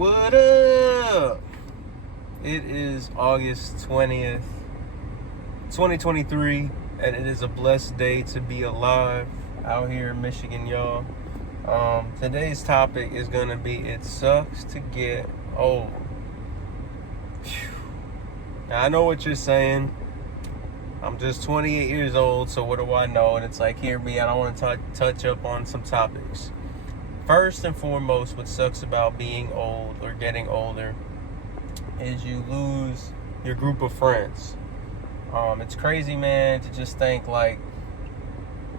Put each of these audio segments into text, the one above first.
What up? It is August 20th, 2023, and it is a blessed day to be alive out here in Michigan, y'all. Today's topic is going to be, it sucks to get old. Now, I know what you're saying. I'm just 28 years old, so what do I know? And it's like, hear me, I don't want to touch up on some topics. First and foremost, what sucks about being old or getting older is you lose your group of friends. It's crazy, man, to just think like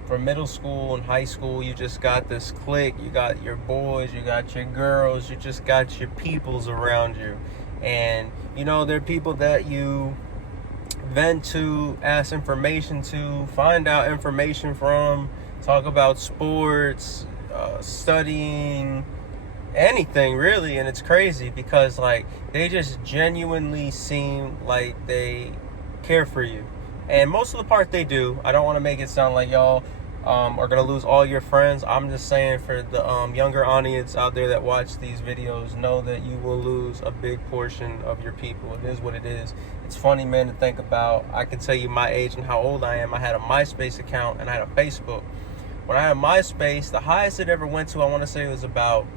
from middle school and high school, you just got this clique, you got your boys, you got your girls, you just got your peoples around you. And, you know, they're people that you vent to, ask information to, find out information from, talk about sports, studying, anything really. And it's crazy because like they just genuinely seem like they care for you, and most of the part they do. I don't want to make it sound like y'all are gonna lose all your friends. I'm just saying for the younger audience out there that watch these videos, know that you will lose a big portion of your people. It is what it is. It's funny, man, to think about. I can tell you my age and how old I am. I had a MySpace account and I had a Facebook. When I had MySpace, the highest it ever went to, I want to say it was about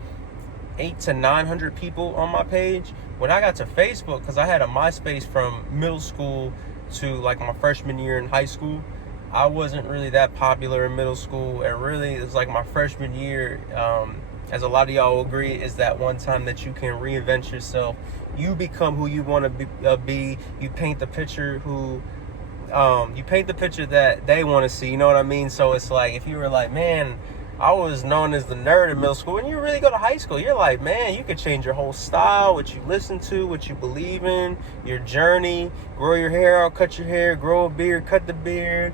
800 to 900 people on my page. When I got to Facebook, because I had a MySpace from middle school to like my freshman year in high school, I wasn't really that popular in middle school, and really it was like my freshman year, as a lot of y'all will agree, is that one time that you can reinvent yourself. You become who you want to be. You paint the picture that they want to see, you know what I mean? So it's like, if you were like, man, I was known as the nerd in middle school, and you really go to high school, you're like, man, you could change your whole style, what you listen to, what you believe in, your journey, grow your hair out, cut your hair, grow a beard, cut the beard,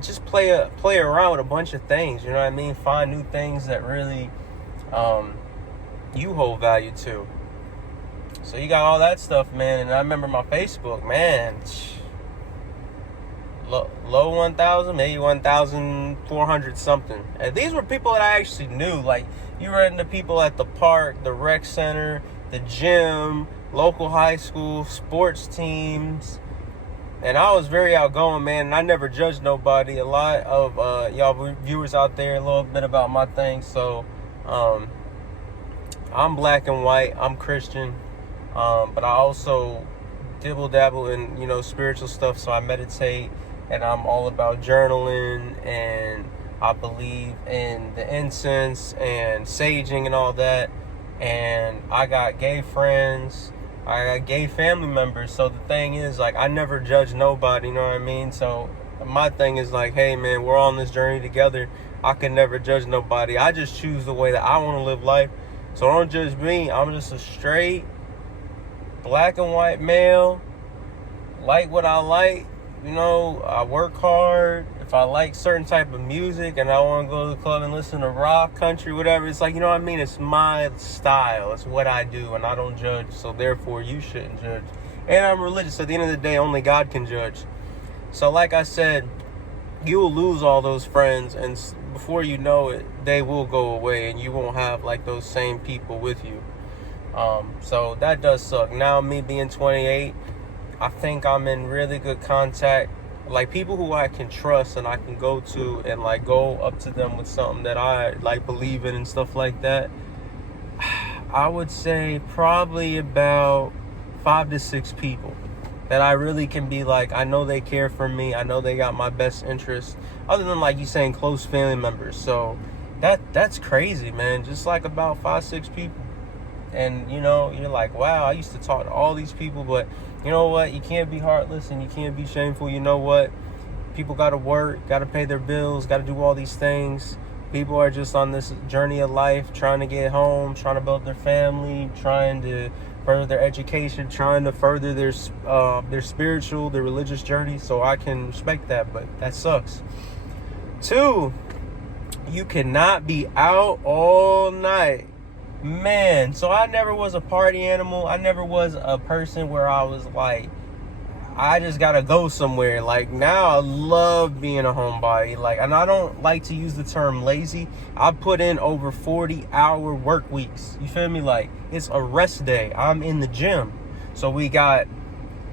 just play around with a bunch of things, you know what I mean? Find new things that really you hold value to. So you got all that stuff, man. And I remember my Facebook, man, low 1,000, maybe 1,400 something. And these were people that I actually knew. Like, you run into people at the park, the rec center, the gym, local high school, sports teams. And I was very outgoing, man, and I never judged nobody. A lot of y'all viewers out there, a little bit about my thing. So, I'm black and white. I'm Christian. But I also dibble-dabble in, you know, spiritual stuff. So I meditate. And I'm all about journaling, and I believe in the incense and saging and all that. And I got gay friends, I got gay family members. So the thing is, like, I never judge nobody, you know what I mean? So my thing is like, hey man, we're on this journey together. I can never judge nobody. I just choose the way that I want to live life. So don't judge me. I'm just a straight black and white male. Like what I like. You know, I work hard. If I like certain type of music and I want to go to the club and listen to rock, country, whatever, it's like, you know what I mean? It's my style. It's what I do, and I don't judge. So therefore, you shouldn't judge. And I'm religious. At the end of the day, only God can judge. So like I said, you will lose all those friends, and before you know it, they will go away, and you won't have like those same people with you. So that does suck. Now, me being 28, I think I'm in really good contact, like people who I can trust and I can go to and like go up to them with something that I like believe in and stuff like that. I would say probably about 5 to 6 people that I really can be like, I know they care for me, I know they got my best interest, other than like you saying close family members. So that's crazy, man. Just like about 5, 6 people. And, you know, you're like, wow, I used to talk to all these people, but you know what? You can't be heartless and you can't be shameful. You know what? People got to work, got to pay their bills, got to do all these things. People are just on this journey of life, trying to get home, trying to build their family, trying to further their education, trying to further their spiritual, their religious journey. So I can respect that, but that sucks. 2, you cannot be out all night. Man, so I never was a party animal. I never was a person where I was like, I just gotta go somewhere. Like, now I love being a homebody. Like, and I don't like to use the term lazy. I put in over 40-hour work weeks. You feel me? Like, it's a rest day. I'm in the gym. So we got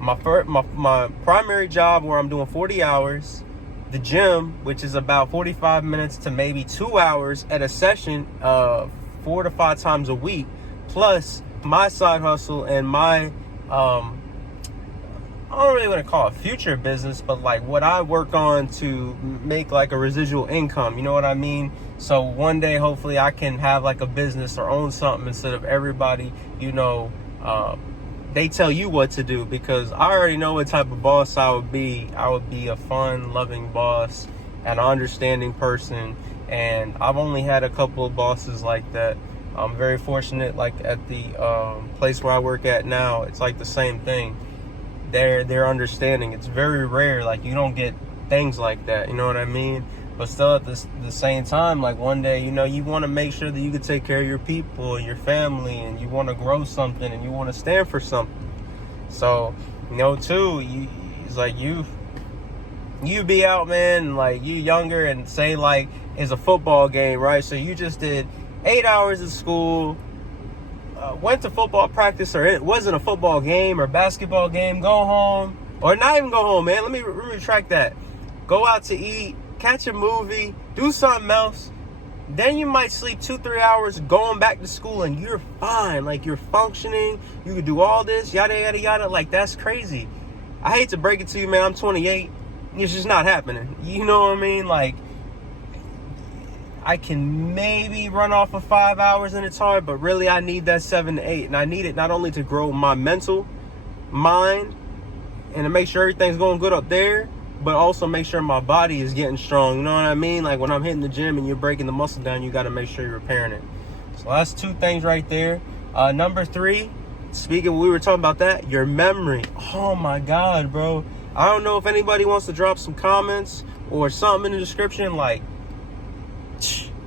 my primary job where I'm doing 40 hours, the gym, which is about 45 minutes to maybe 2 hours at a session, 4 to 5 times a week, plus my side hustle and my I don't really want to call it future business, but like what I work on to make like a residual income, you know what I mean? So one day, hopefully I can have like a business or own something instead of everybody, they tell you what to do, because I already know what type of boss I would be. I would be a fun, loving boss, an understanding person. And I've only had a couple of bosses like that. I'm very fortunate, like at the place where I work at now, it's like the same thing. They're understanding. It's very rare. Like, you don't get things like that. You know what I mean? But still, at the same time, like one day, you want to make sure that you can take care of your people and your family, and you want to grow something and you want to stand for something. So, too, it's like you be out, man, like you younger, and say like it's a football game, right? So you just did 8 hours of school, went to football practice, or it wasn't a football game or basketball game, go home, or not even go home, man. Let me retract that. Go out to eat, catch a movie, do something else. Then you might sleep 2-3 hours going back to school, and you're fine. Like, you're functioning. You can do all this, yada, yada, yada. Like, that's crazy. I hate to break it to you, man. I'm 28. It's just not happening. You know what I mean? Like, I can maybe run off of 5 hours and it's hard, but really I need that 7 to 8. And I need it not only to grow my mental mind and to make sure everything's going good up there, but also make sure my body is getting strong. You know what I mean? Like, when I'm hitting the gym and you're breaking the muscle down, you got to make sure you're repairing it. So that's 2 things right there. Number 3, speaking, we were talking about that, your memory. Oh my God, bro. I don't know if anybody wants to drop some comments or something in the description. Like,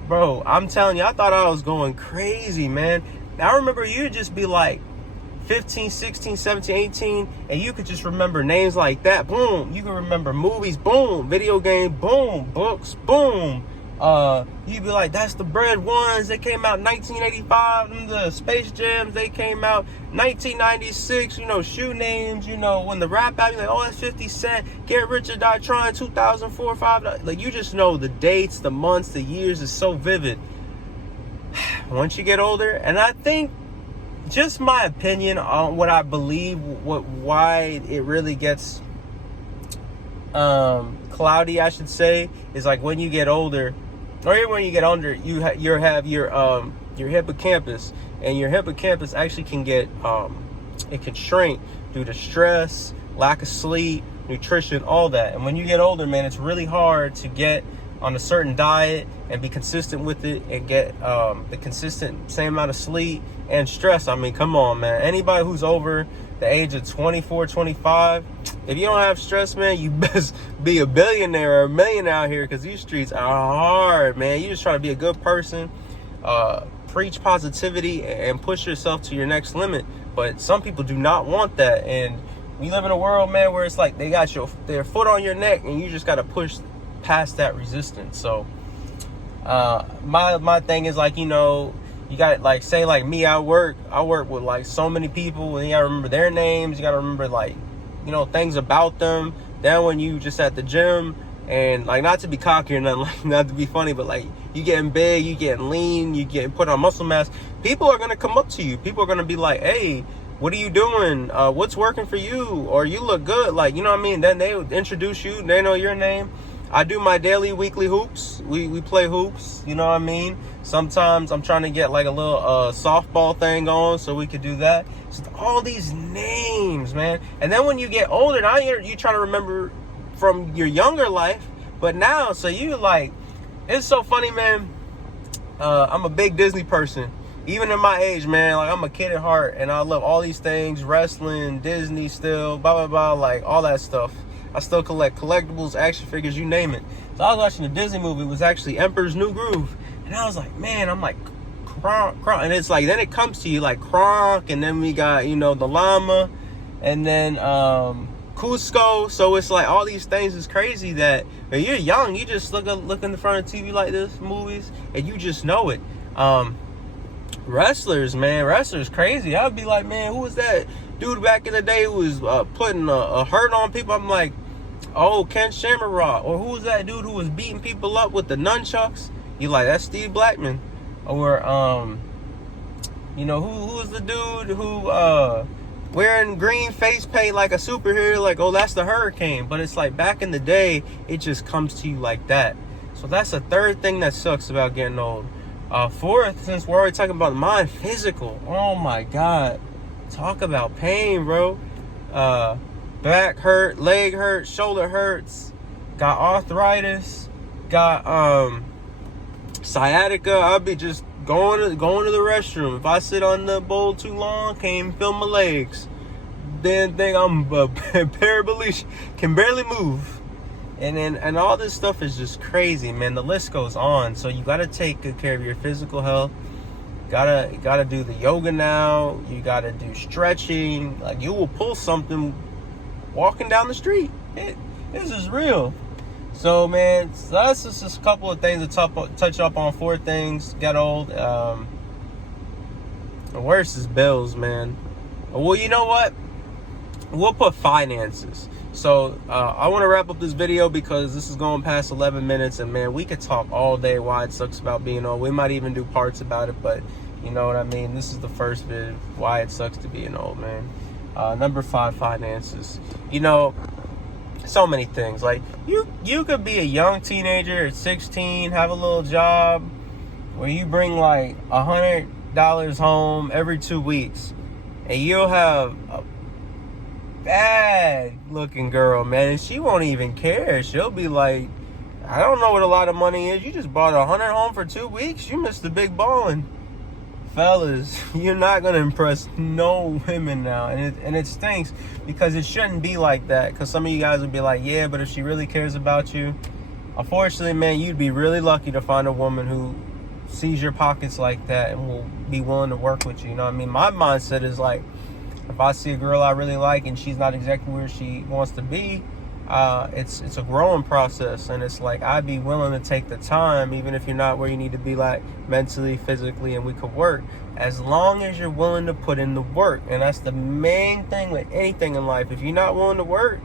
bro, I'm telling you, I thought I was going crazy, man. I remember you'd just be like 15, 16, 17, 18, and you could just remember names like that. Boom. You can remember movies. Boom. Video game. Boom. Books. Boom. You'd be like, that's the Bread Ones. They came out in 1985. And the Space Jams, they came out 1996. Shoe names. When the rap album, like, oh, that's 50 Cent. Get Rich or Die Trying, 2004, 5. Like, you just know the dates, the months, the years is so vivid. Once you get older, and I think, just my opinion on what I believe, why it really gets cloudy, I should say, is like when you get older, or even when you get older, you have your hippocampus, and your hippocampus actually can get it can shrink due to stress, lack of sleep, nutrition, all that. And when you get older, man, it's really hard to get on a certain diet and be consistent with it and get the consistent same amount of sleep and stress. I mean, come on, man. Anybody who's over the age of 24, 25, if you don't have stress, man, you best be a billionaire or a millionaire out here, because these streets are hard, man. You just try to be a good person, preach positivity, and push yourself to your next limit. But some people do not want that, and we live in a world, man, where it's like they got their foot on your neck, and you just got to push past that resistance. So my thing is, like, you got to, like, say, like me, I work with like so many people, and you got to remember their names. You got to remember, like, things about them. Then when you just at the gym, and like, not to be cocky or nothing, like, not to be funny, but like, you getting big, you getting lean, you getting put on muscle mass, people are going to come up to you. People are going to be like, hey, what are you doing? What's working for you? Or you look good. Like, you know what I mean? Then they would introduce you. They know your name. I do my daily, weekly hoops. We play hoops, you know what I mean? Sometimes I'm trying to get like a little softball thing on so we could do that. So all these names, man. And then when you get older, now you try to remember from your younger life. But now, so you like, it's so funny, man. I'm a big Disney person. Even in my age, man, like, I'm a kid at heart, and I love all these things, wrestling, Disney still, blah, blah, blah, like all that stuff. I still collect collectibles, action figures, you name it. So I was watching a Disney movie. It was actually Emperor's New Groove. And I was like, man, I'm like, Kronk. And it's like, then it comes to you like Kronk. And then we got, the llama. And then Cusco. So it's like all these things is crazy that when you're young, you just look in the front of TV like this, movies, and you just know it. Wrestlers, man, wrestlers crazy. I'd be like, man, who was that dude back in the day who was putting a hurt on people? I'm like, oh, Ken Shamrock. Or who was that dude who was beating people up with the nunchucks? You like, that's Steve Blackman. Or you know, who was the dude who wearing green face paint like a superhero? Like, oh, that's the Hurricane. But it's like back in the day, it just comes to you like that. So that's the third thing that sucks about getting old. Fourth, since we're already talking about the mind, physical. Oh my God. Talk about pain, bro. Back hurt, leg hurt, shoulder hurts, got arthritis, got sciatica. I'll be just going to the restroom. If I sit on the bowl too long, can't even feel my legs. Then think I'm paraplegic, can barely move. And all this stuff is just crazy, man. The list goes on. So you gotta take good care of your physical health. Gotta do the yoga now. You gotta do stretching. Like, you will pull something walking down the street. This is real. So, man, so that's just a couple of things to touch up on. 4 things get old. The worst is bills, man. Well, you know what? We'll put finances. So I want to wrap up this video because this is going past 11 minutes, and man, we could talk all day why it sucks about being old. We might even do parts about it, but you know what I mean. This is the first vid, why it sucks to be an old man. Number 5, finances. You know, so many things. Like, you could be a young teenager at 16, have a little job where you bring like $100 home every 2 weeks, and you'll have a bad looking girl, man, and she won't even care. She'll be like, I don't know what a lot of money is. You just bought 100 home for 2 weeks. You missed the big ballin'. Fellas, you're not gonna impress no women now, and it stinks because it shouldn't be like that. Because some of you guys would be like, yeah, but if she really cares about you, unfortunately, man, you'd be really lucky to find a woman who sees your pockets like that and will be willing to work with you. You know what I mean? My mindset is like, if I see a girl I really like and she's not exactly where she wants to be, it's a growing process, and it's like, I'd be willing to take the time, even if you're not where you need to be, like mentally, physically, and we could work, as long as you're willing to put in the work. And that's the main thing with anything in life. If you're not willing to work,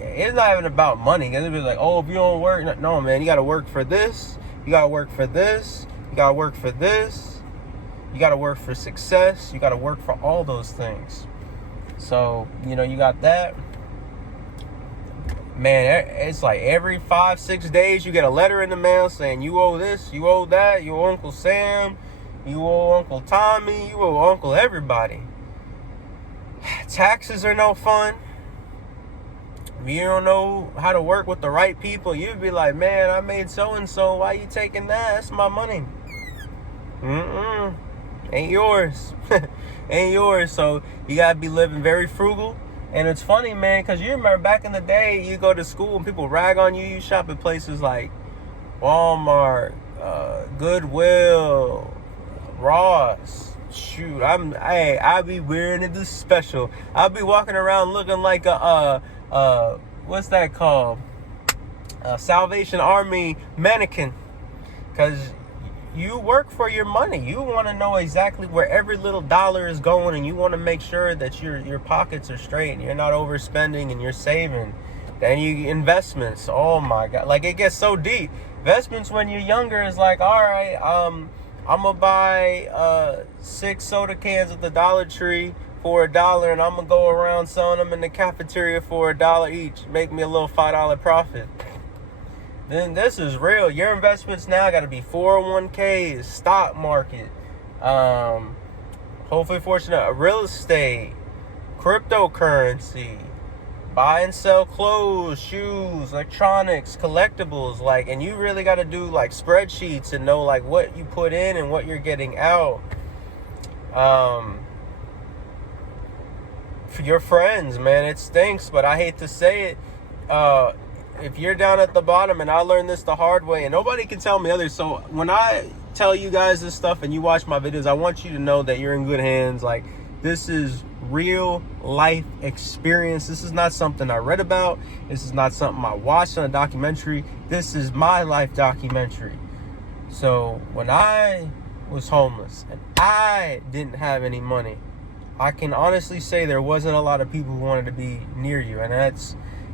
it's not even about money. It's be like, oh, if you don't work, no, man, you got to work for this, you got to work for this, you got to work for this. You got to work for success. You got to work for all those things. So, you know, you got that. Man, it's like every 5-6 days you get a letter in the mail saying you owe this, you owe that, you owe Uncle Sam, you owe Uncle Tommy, you owe Uncle everybody. Taxes are no fun. If you don't know how to work with the right people, you'd be like, man, I made so-and-so. Why you taking that? That's my money. Ain't yours. Ain't yours. So you gotta be living very frugal. And it's funny, man, because you remember back in the day, you go to school and people rag on you. You shop at places like Walmart, Goodwill, Ross. Shoot, I be wearing it this special. I'll be walking around looking like a what's that called? A Salvation Army mannequin. Because you work for your money. You want to know exactly where every little dollar is going, and you want to make sure that your pockets are straight and you're not overspending and you're saving. Then you investments. Oh my God. Like, it gets so deep. Investments when you're younger is like, all right, I'm gonna buy 6 soda cans at the Dollar Tree for $1, and I'm gonna go around selling them in the cafeteria for $1 each. Make me a little $5 profit. Then this is real. Your investments now got to be 401ks, stock market, hopefully fortunate, real estate, cryptocurrency, buy and sell clothes, shoes, electronics, collectibles. Like, and you really got to do like spreadsheets and know like what you put in and what you're getting out. For your friends, man, it stinks, but I hate to say it. If you're down at the bottom, and I learned this the hard way, and nobody can tell me others. So when I tell you guys this stuff and you watch my videos, I want you to know that you're in good hands. Like, This is real life experience. This is not something I read about. This is not something I watched on a documentary. This is my life documentary. So when I was homeless and I didn't have any money, I can honestly say there wasn't a lot of people who wanted to be near you. And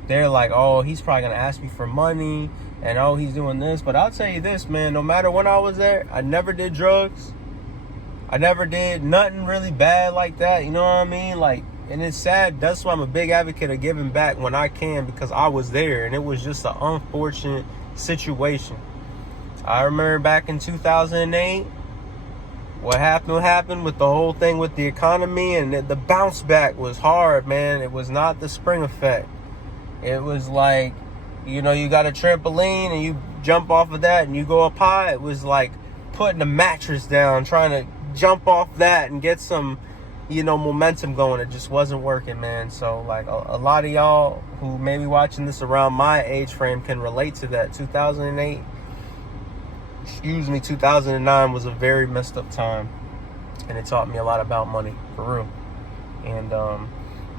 they're like, oh, he's probably going to ask me for money, and oh, he's doing this. But I'll tell you this, man, no matter when I was there, I never did drugs. I never did nothing really bad like that. You know what I mean? Like, and it's sad. That's why I'm a big advocate of giving back when I can, because I was there and it was just an unfortunate situation. I remember back in 2008, what happened with the whole thing with the economy, and the bounce back was hard, man. It was not the spring effect. It was like, you know, you got a trampoline and you jump off of that and you go up high. It was like putting a mattress down, trying to jump off that and get some, you know, momentum going. It just wasn't working, man. So like a lot of y'all who may be watching this around my age frame can relate to that. 2009 was a very messed up time, and it taught me a lot about money, for real. And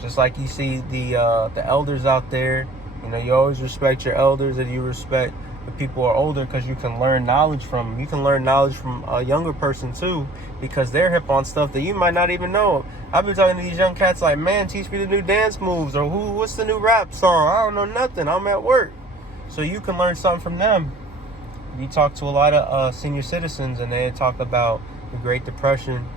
just like you see the elders out there, you know, you always respect your elders, and you respect the people who are older, because you can learn knowledge from them. You can learn knowledge from a younger person too, because they're hip on stuff that you might not even know. I've been talking to these young cats like, man, teach me the new dance moves, or what's the new rap song? I don't know nothing. I'm at work. So you can learn something from them. You talk to a lot of senior citizens, and they talk about the Great Depression,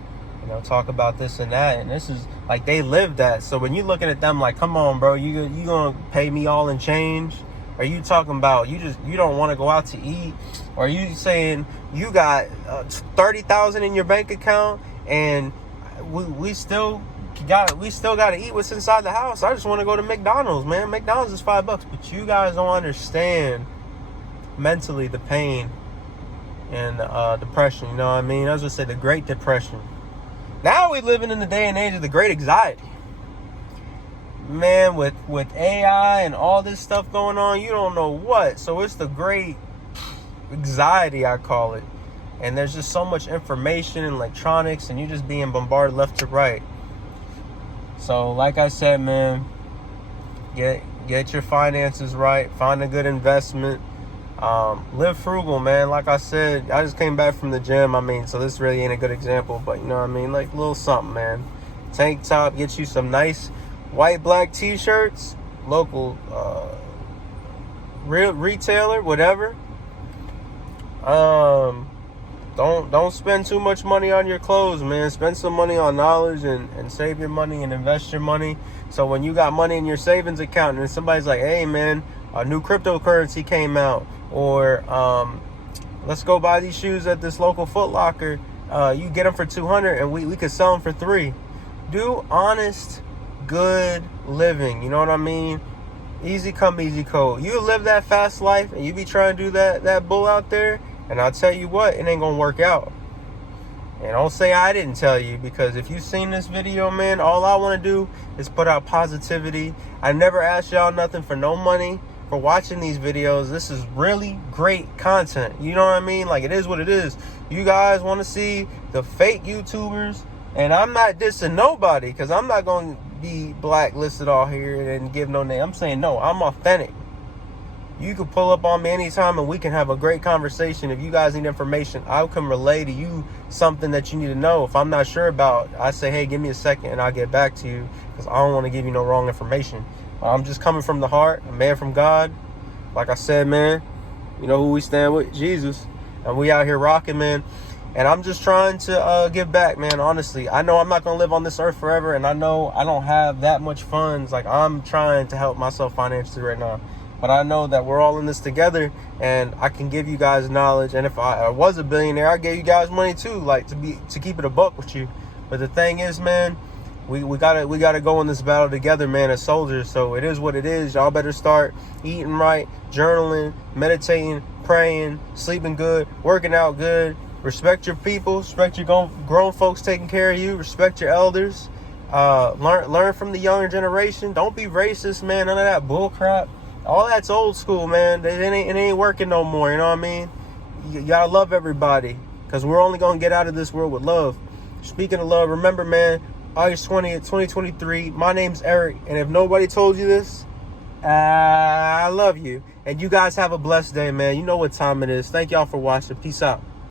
you know, talk about this and that, and this is like they lived that. So when you're looking at them like, come on, bro, you gonna pay me all in change? Are you talking about you don't want to go out to eat? Or are you saying you got $30,000 in your bank account and we still got to eat what's inside the house? I just want to go to McDonald's, man. McDonald's is $5, but you guys don't understand mentally the pain and depression. You know what I mean? I was gonna say the Great Depression. Now we living in the day and age of the Great Anxiety. Man, with AI and all this stuff going on, you don't know what. So it's the Great Anxiety, I call it. And there's just so much information and electronics, and you're just being bombarded left to right. So like I said, man, get your finances right. Find a good investment. Live frugal, man. Like I said, I just came back from the gym. I mean, so this really ain't a good example, but you know what I mean? Like a little something, man. Tank top, get you some nice white, black t-shirts, local real retailer, whatever. Don't spend too much money on your clothes, man. Spend some money on knowledge and save your money and invest your money. So when you got money in your savings account and somebody's like, hey, man, a new cryptocurrency came out, or let's go buy these shoes at this local Foot Locker. You get them for $200 and we could sell them for $3. Do honest, good living. You know what I mean? Easy come, easy go. You live that fast life and you be trying to do that bull out there, and I'll tell you what, it ain't gonna work out. And don't say I didn't tell you, because if you've seen this video, man, all I want to do is put out positivity. I never asked y'all nothing for no money for watching these videos. This is really great content. You know what I mean? Like, it is what it is. You guys want to see the fake YouTubers, and I'm not dissing nobody, because I'm not going to be blacklisted all here and give no name. I'm saying, no, I'm authentic. You can pull up on me anytime and we can have a great conversation. If you guys need information, I can relay to you something that you need to know. If I'm not sure about, I say, hey, give me a second and I'll get back to you, because I don't want to give you no wrong information. I'm just coming from the heart, a man from God. Like I said, man, you know who we stand with? Jesus. And we out here rocking, man. And I'm just trying to give back, man, honestly. I know I'm not going to live on this earth forever, and I know I don't have that much funds. Like, I'm trying to help myself financially right now. But I know that we're all in this together, and I can give you guys knowledge. And if I was a billionaire, I'd give you guys money too, like to keep it a buck with you. But the thing is, man, we gotta go in this battle together, man, as soldiers. So it is what it is. Y'all better start eating right, journaling, meditating, praying, sleeping good, working out good. Respect your people. Respect your grown folks taking care of you. Respect your elders. Learn from the younger generation. Don't be racist, man. None of that bull crap. All that's old school, man. It ain't working no more. You know what I mean? You gotta love everybody, because we're only gonna get out of this world with love. Speaking of love, remember, man, August 20th, 2023. My name's Eric, and if nobody told you this, I love you. And you guys have a blessed day, man. You know what time it is. Thank y'all for watching. Peace out.